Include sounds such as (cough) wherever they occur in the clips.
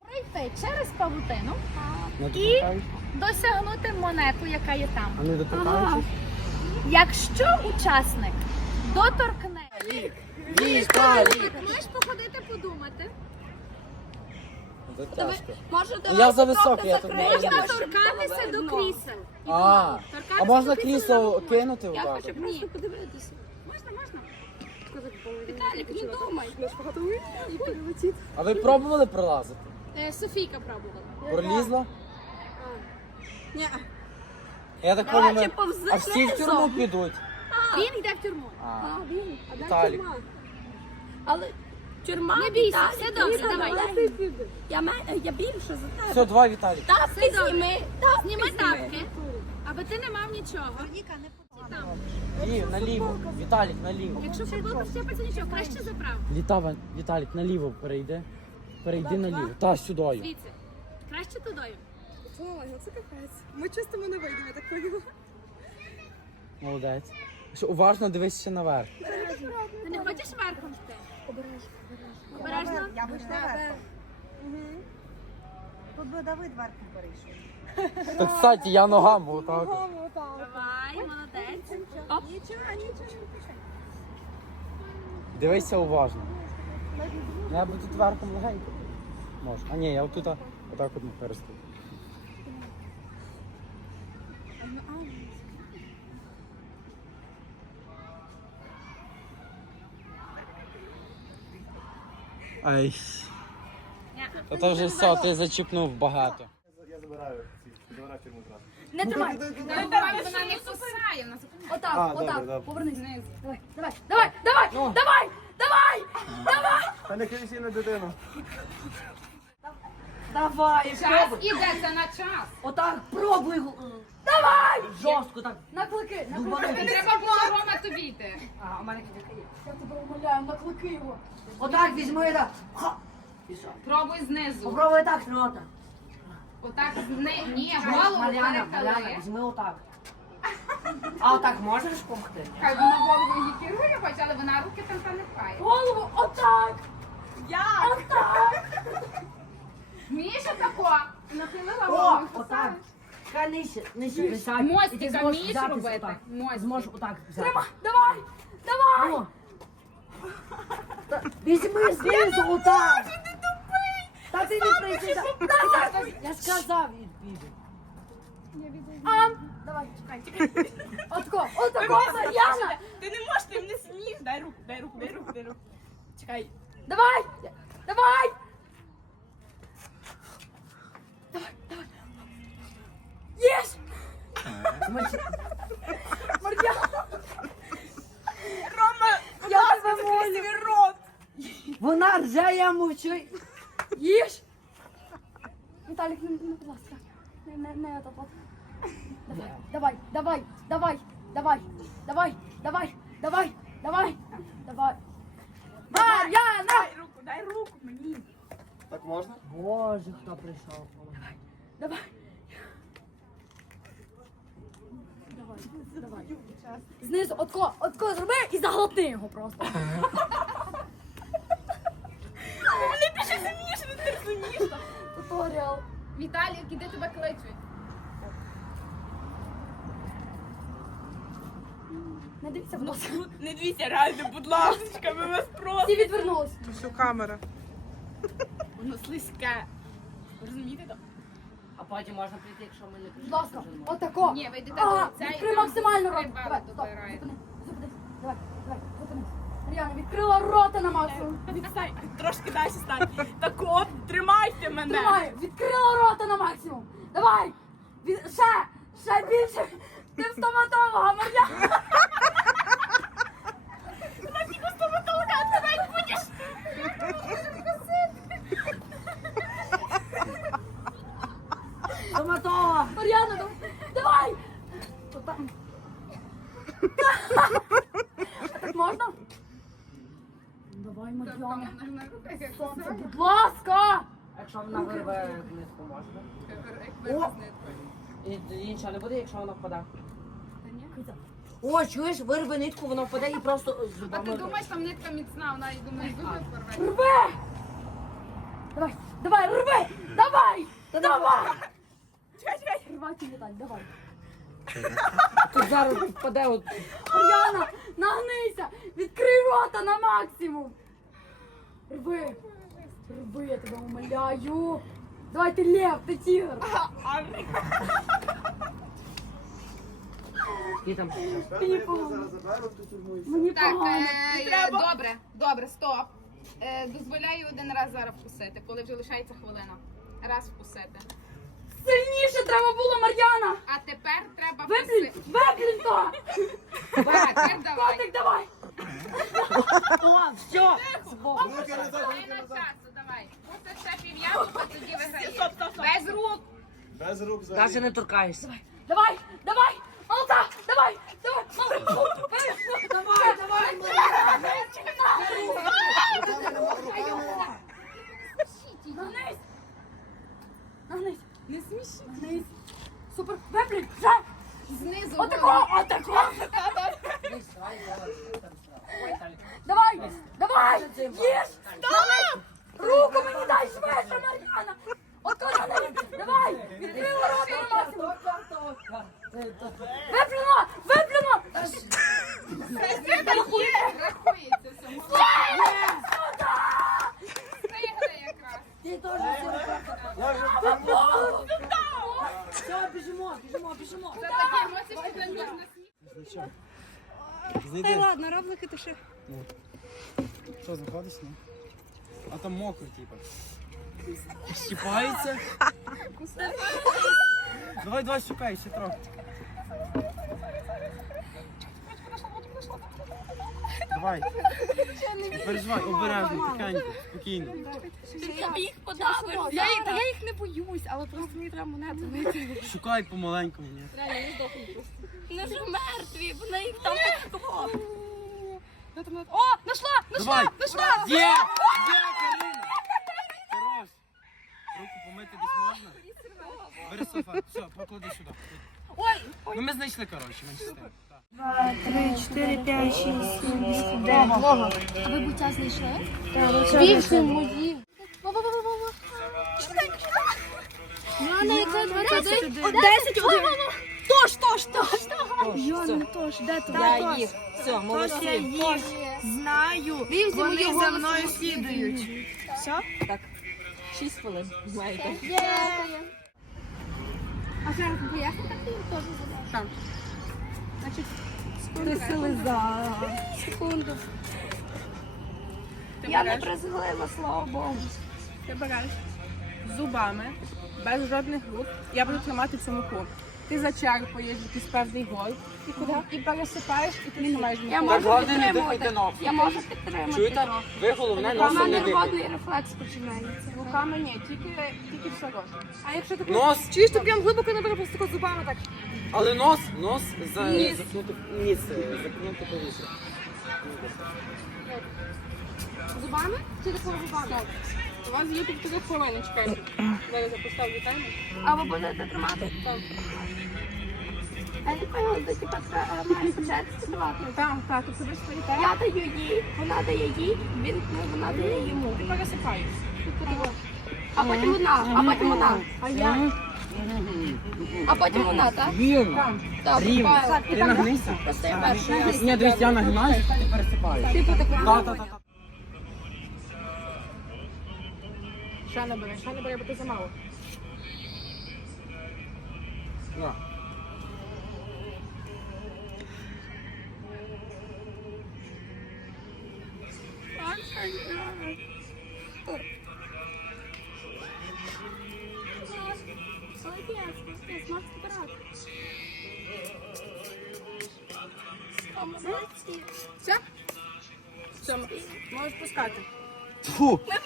Пройти через павутину і досягнути монету, яка є там. А не доторкаючись? Якщо учасник доторкне, маєш походити подумати. Це тяжко. Може, Я за високий, я тут не Можна торкатися до крісел. А, а можна крісло кинути Я хочу просто подивитися. Можна. Віталік, не думай. А ви пробували пролазити? Е, Софійка пробувала. Пролізла? Ні. Я так понял, а всі в тюрму підуть. Він йде в тюрму. А, А, він. А де Віталік. тюрма? Але тюрма. Не бійся, Віталік, все добре, давай. Я, ме- я більше за тебе. Все, два Віталік. Тапки зніми. Зніми тапки, аби ти не мав нічого. Там. І наліво. Віталік, наліво. Якщо футбол щепиться нічого, краще заправ. Літава, Віталік, наліво перейди. Перейди наліво. Та, сюди. Звідси. Краще тудою. Ой, ну це капець. Ми чисто ми не вийдемо, я так поняла. Молодець. Що, уважно дивись ще наверх. Ти не хочеш верхом йти? Обережно. Я би йшла верхом. Тут би Давид верхом перейшов. Так, кстати, я ногами отак. Давай, молодець. Нічого, нічого. Дивися уважно. Я би тут верхом легенько. Може. А ні, я отут а, отак от перестаю. Ай. Та то вже все, ти зачіпнув багато. Я забираю ці, забираю фірму зразу. Не тримай. Давай, вона не кусає, вона Отак, А, добре, отак. Повернись. Давай, давай, давай, давай, давай, давай, давай. Та не кричи на дитину. Давай, час іде, це на час. Отак, пробуй. Давай! Жорстко так. На клики, на клики. Треба було Рома тобі йти. А, у мене кілька є. Я тебе умоляю, на клики його. Отак візьми, так. Ха. І що? Пробуй знизу. Попробуй так, рота. Отак зни... Ні, голову Маляна, Маляна, перехили. візьми отак. А отак можеш помогти? (laughs) Хай вона голову її керує, хоч, але вона руки там та не пхає. Голову, отак. Як? Вмієш (laughs) отако? Нахилила О, голову. отак. Хай нижче, нижче. Мостика І ти зможеш вмієш взяти робити? отак. Мостик. Зможеш отак взяти. Тримай, давай, давай. О. Та Візьми знизу отак. Та ти не присідай. Я сказав відбіду. Ам. Давай, чекай, (laughs) чекай. Отко, отако, Мар'яна. Ти не можеш, ти не смієш. Дай руку, дай руку, дай руку, дай руку. Чекай. Давай, давай. Давай, давай. Єш. (laughs) Мар'яна. Рома, Я тебе молю. Вона рже, я мовчу. Їж! Віталік, не, не, будь ласка. Не, не, не, это, вот. Давай, давай, давай, давай, давай, давай, давай, давай, давай. Мар'яна! Дай руку, дай руку мені. Так можна? Боже, хто прийшов. Давай. Давай, давай. Знизу, отко, отко зроби і заглотни його просто. (laughs) Розумієш? Туторіал. Віталік, іди тебе кличуть. Не дивіться в нос. Не дивіться, реально, будь ласка, ми вас просимо. Всі відвернулись. Що камера? Воно слизьке. Розумієте? так? А потім можна прийти, якщо ми не Будь ласка, отако. Ні, ви йдете А, до відкрий там максимально рот. Давай, стоп, добирай. зупини, зупини. Давай, давай, зупини. Мар'яна, відкрила рота на максимум. Відстань, трошки далі стань. Так от, тримайте мене. Тримай, відкрила рота на максимум. Давай, від... ще, ще більше. Ти в стоматолога, Мар'яна. Стоматолог! Мар'яна, давай. давай. От там. А так можна? Давай, Мар'яна. Вона ж на руках, як Сонце, будь ласка. Якщо вона вирве нитку, можна? вирве ниткою. І нічого не буде, якщо вона впаде. О, чуєш, вирви нитку, воно впаде і просто з А ти думаєш, там нитка міцна, вона і думає, зуби порве. Рви! Давай, давай, рви! Давай! Давай! Рвати не так, давай. Тут зараз впаде от. Мар'яна, нагнися! Відкрий рота на максимум! Рви! Рви, я тебе умоляю! Давай ти лев, ти тігр! І там. Мені погано. Мені погано. е, добре, добре, стоп. Е, дозволяю один раз зараз вкусити, коли вже лишається хвилина. Раз вкусити. Сильніше треба було, Мар'яна! А тепер треба Виплюнь! вкусити. Виплюнь то! Так, тепер давай. Котик, давай! О, все! Руки назад, руки назад. давай. Ще тоді виграєш. Без рук. Без рук взагалі. не торкаєшся. Давай! Давай! Алта! Давай! Давай! Давай! Давай! Нагнись! Нагнись! Не сміши. Нагнись! Супер! Виплюнь! Вже! Знизу. Отако! Отако! Давай! Давай! Ешь! Давай! Руку мені дай швидше, Мар'яна! Отко нагнись! Давай! Відкрила рота на максимум! Виплюнула! Виплюнула! Рахується само. Виграє якраз. Ти теж Все, біжимо, біжимо, біжимо. Це такі емоції, що не можна сміти. Знайди. ладно, равлики ще. Що, знаходиш, ні? А там мокро, типа. Щіпається. Давай, давай, шукай, ще трохи. Давай. Не переживай, обережно, тихенько, спокійно. Я, їх- та я їх не боюсь, але просто мені треба монету знайти. Шукай помаленькому, ні. Вони вже мертві, вони їх там покупали. О, нашла, Давай. нашла, нашла! Є! Є, Карина! Хорош! Руку помити десь можна? Бери салфет, все, поклади сюди. Ой, Ну ми знайшли, коротше, ми з тим. Так. А ви буття знайшли? Вічно мої. Яна, яка 21? 10, 1. Тож, тож, тож. Яна, тож, де ти? Я їх. Все, молодці. Знаю. Вівзі мої Вони за голоси. мною слідують. Все? Шість хвилин. Знаєте. А що я поясню, так ти теж задав? Просили за. Секунду. Ти Я не береш, призглила, слава Богу. ти береш зубами, без жодних рук. Я буду тримати цю муку. Ти зачерпуєш якийсь певний гол і куди? І пересипаєш, і ти тримаєш Я можу головне, не підтримувати. дихайте. Я можу підтримати. Чуєте? трохи. Ви головне У носом не мене дихайте. водний рефлекс починається. Руками ні, тільки, тільки все рот. А якщо так Нос, чуєш, то прям глибоко не беру, просто зубами так. але нос, нос за Ніс. закнути ніс, е, повітря. Зубами? Чи тако зубами? У вас є півтори хвилини, чекайте. Зараз я поставлю таймер. А ви будете тримати? Так. А я не поняла, то типа це має давати. Так, так, тобто ви стоїте, Я даю їй, вона дає їй, він ну, вона дає йому. ти пересипаєш. А потім вона, а потім вона. А я. А потім вона, так? Рівно. Так, Рівно. Ти нагнися. Просто я перша. Ні, дивись, я нагинаюсь, ти пересипаєш. Типу так. Так, так, так. Ще не бери, ще не бери, бо ти замало. На. Все? Все, можеш пускати. Фу. Так,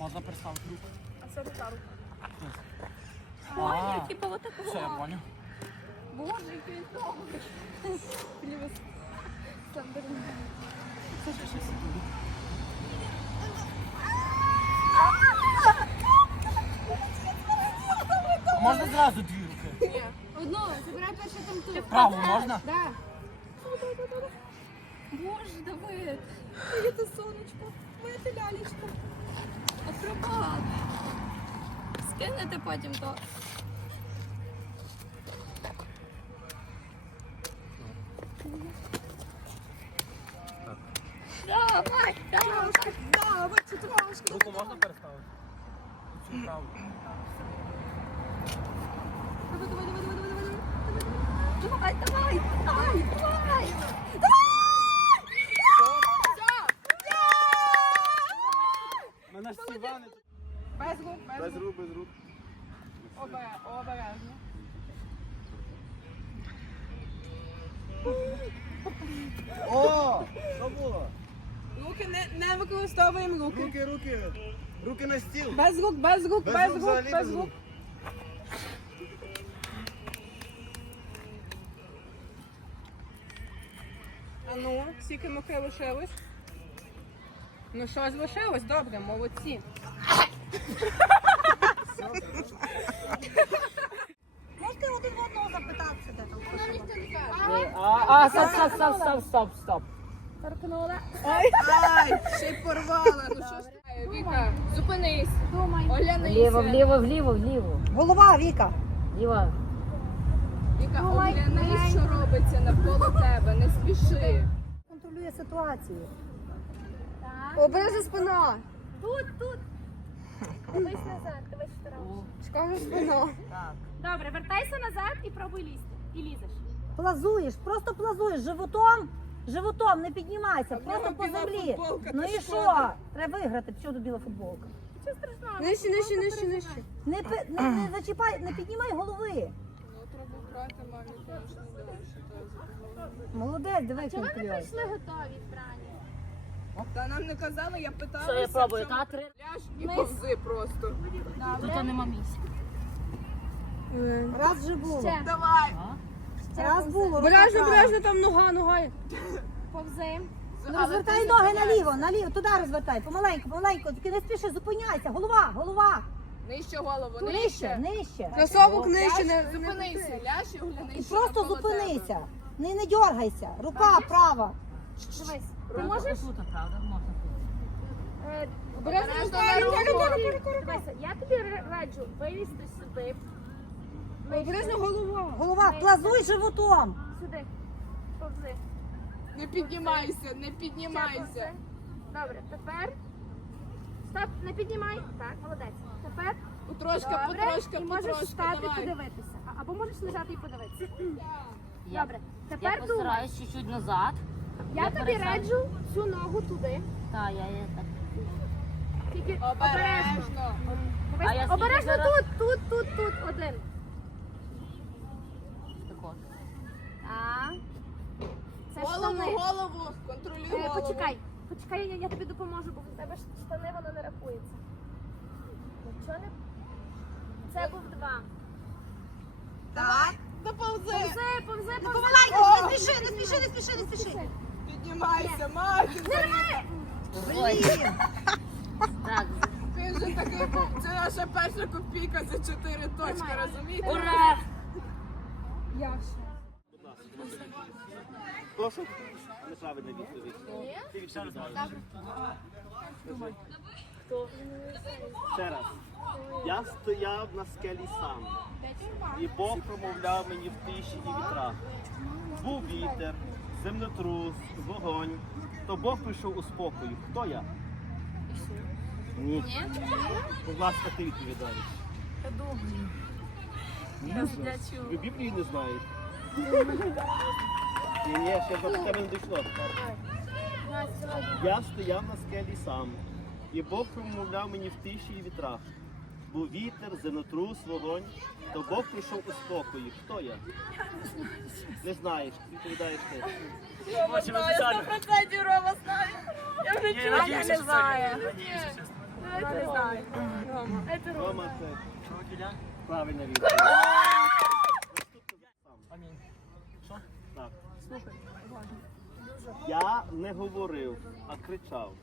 можна переставити руку. А це рука рука. А, Типу отакого. все, я понял. Боже, який він довгий. А можна зразу дві руки? Одну, забирай перше там ту. Праву можна? Да. Боже, Давид, моє ти сонечко, моя ти лялечка. пропала. Скинете потім то. Давай, давай, давай, це трошки. Руку можна переставити? Цю праву. Давай, давай, давай, давай, давай, давай. Давай, давай, давай, давай. Давай! Рук, без рук. без рук. Обе- Обережно. О! Що було? Руки не, не використовуємо руки. Руки, руки. Руки на стіл. Без рук, без рук, Без рук рук, взагалі, без рук. А ну, скільки муки лишилось? Ну що ж лишилось? Добре, молодці. Можете один в одного запитатися, де там? А, а, стоп, стоп, стоп, стоп, стоп, стоп. Торкнула. Ай, ще й порвала. Ну що ж ти? Віка, зупинись. Думай. Вліво, Оглянися. вліво, вліво, вліво. Голова, Віка. Вліво. Віка, оглянись, що робиться навколо тебе. Не спіши. Контролює ситуацію. Обережи спина. Тут, тут. Дивись назад, дивись второго. Скажу спина. Добре, вертайся назад і пробуй лізти. І лізеш. Плазуєш, просто плазуєш животом. Животом, не піднімайся, А просто по землі. футболка, Ну і що? Треба виграти, що тут біла футболка. Нічого страшного. Нижче, нижче, нижче, нижче. Не, пи- не, не зачіпай, не піднімай голови. Ну, треба брати мамі, звісно, Молодець, диви, як Чого він ви не прийшли готові вбрані? Та нам не казали, я питала. Що я пробую, та три? Ляж і повзи просто. Тут нема місця. Раз вже було. Ще. Давай. Раз було. рука Обережно, права. обережно, там нога, нога. Повзи. Ну, Розвертай ноги наліво, наліво, туди розвертай, помаленьку, помаленьку, тільки не спіши, зупиняйся, голова, голова. Нижче голову, Нижче, нижче. Кросовок нижче, не Зупинися, ляж і оглянись. І просто навколо тебе. зупинися. Не, не дергайся. Рука права. Дивись. Ти можеш? Тут, правда, можна тут. Я тобі раджу вилізти сюди. Обережно голова. Голова, плазуй животом. Сюди. Повзи. Не піднімайся, не піднімайся. Добре, тепер. Стоп, не піднімай. Так, молодець. Тепер Потрошка, добре. потрошка, і можеш потрошка, встати давай. подивитися. А- Або можеш лежати і подивитися. Я, Добре, я тепер думай. постараюсь чуть-чуть назад. Я тобі раджу цю ногу туди. Так, я, я так. Тільки обережно. Обережно. А я скільки зараз? тут, тут, тут, тут, один. Тако. Так. Це Голову, штани. голову, контролюй Е, голову. почекай, почекай, я, я тобі допоможу, бо в тебе ж штани воно не рахується. Нічого не. Це був два. Так, доповзи. Повзи, повзи, повзи. Помаленьку, не спіши, не спіши, не спіши, не спіши. Піднімайся, Маркін. Ой. Так, Ти вже такий, це наша перша копійка за чотири точки, розумієте? ура! Прошу. Неправильна відповідь. Ти відповідаєш. Ще раз. Я стояв на скелі сам. І Бог промовляв мені в тиші і вітрах. Був вітер, землетрус, вогонь. То Бог прийшов у спокою. Хто я? Ні. Будь ласка, ти відповідаєш. Я думаю. Ні, ви Біблію не знаєте? (laughs) Ні, ні, ще до тебе не дійшло. Я стояв на скелі сам, і Бог промовляв мені в тиші і вітрах. Був вітер, землетрус, вогонь, то Бог прийшов у спокої. Хто я? Не знаєш, відповідаєш ти. Я не знаю. Рома, це правильна відповідь. Так. Я не говорив, а кричав.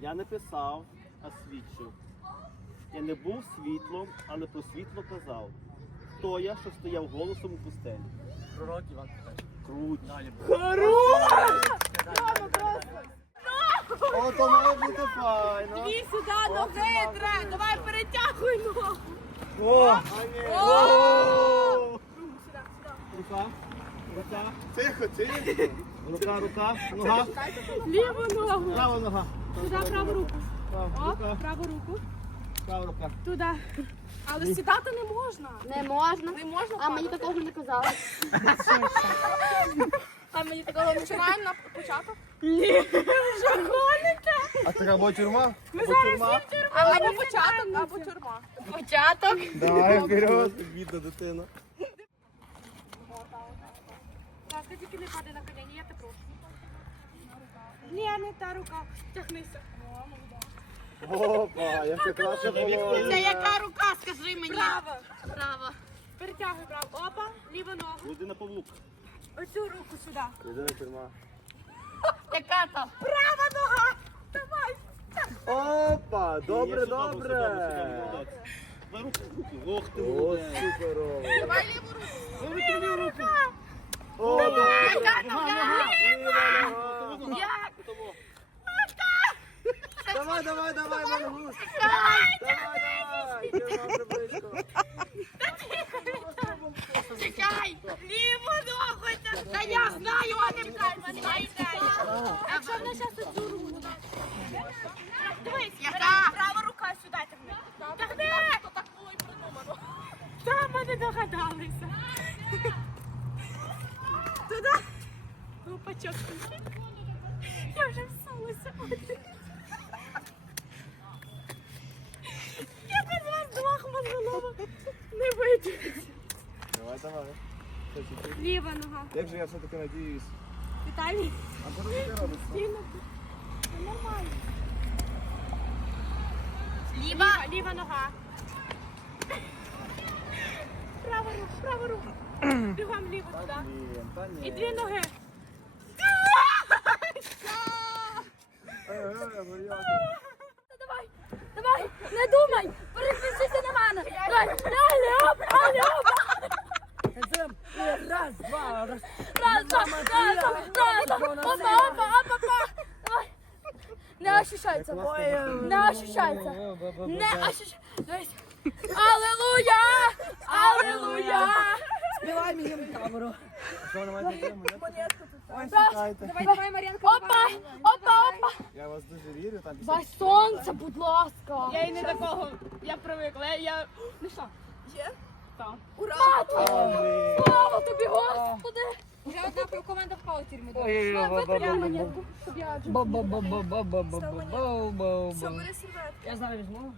Я не писав, а свідчив. Я не був світлом, але про світло казав. Хто я, що стояв голосом у пустелі? Пророк Іван Купець. Круть. Далі. О, то має бути файно. Іди сюди, ноги, тре, давай перетягуй ногу. О! О! Рука. Рука. Тихо, тихо. Рука, рука. Нога. Ліву ногу. Права нога. Туди праву руку. Рука. праву руку. Права рука. Туди. Але сідати не можна. Не можна. Не можна А мені падати. такого не казали. А мені такого починаємо на початок? Ні, вже гоните. А така або тюрма? Ми зараз в А або початок, або тюрма. Початок. Давай, вперед. Бідна дитина. Ласка, тільки не падай на коліні, я тебе прошу. Ні, не та рука. Тягнися. Опа, як це краще було. Це яка рука, скажи мені? Права. Права. Перетягуй праву. Опа, ліва ногу. Людина павук. Оцю руку сюди. Людина тюрма. Яка то? Права нога. Давай. Опа, добре, добре. Давай. Ох ти, О, молодець. Давай ліву руку. Ліву руку. О, добре. Яка нога? Ліва нога. Як? Давай, давай, давай, Маргуш. Давай, давай, давай. Червона приблизько. Надіюсь? Віталій. А що робити робиться? Стійно. Нормально. Ліва. Ліва нога. Права рука, права рука. Бігом ліво туди. Та ні. І дві ноги. Е, е, Мар'яна. Давай, давай, не думай, переключися на мене. Давай, далі, оп, далі, оп. Раз, два, раз. Раз, два, раз, два, раз, два. Опа, опа, опа, опа. Давай. Не ощущается. Не ощущается. Не ощущается. Дивись. Аллилуйя! Аллилуйя! Ой, Раз. чекайте. Давай, давай, Мар'янка. Опа, опа, опа. Я вас дуже вірю, там Дай сонце, будь ласка. Я і не такого. Я привикла. Я- Я не що? Є? Так. Ура! Слава тобі, Господи. Вже одна команда впала в тюрму. Ой, Витри монетку, щоб я адже. Бо-бо-бо-бо-бо-бо-бо-бо-бо. Бери сервет. Я зараз візьму.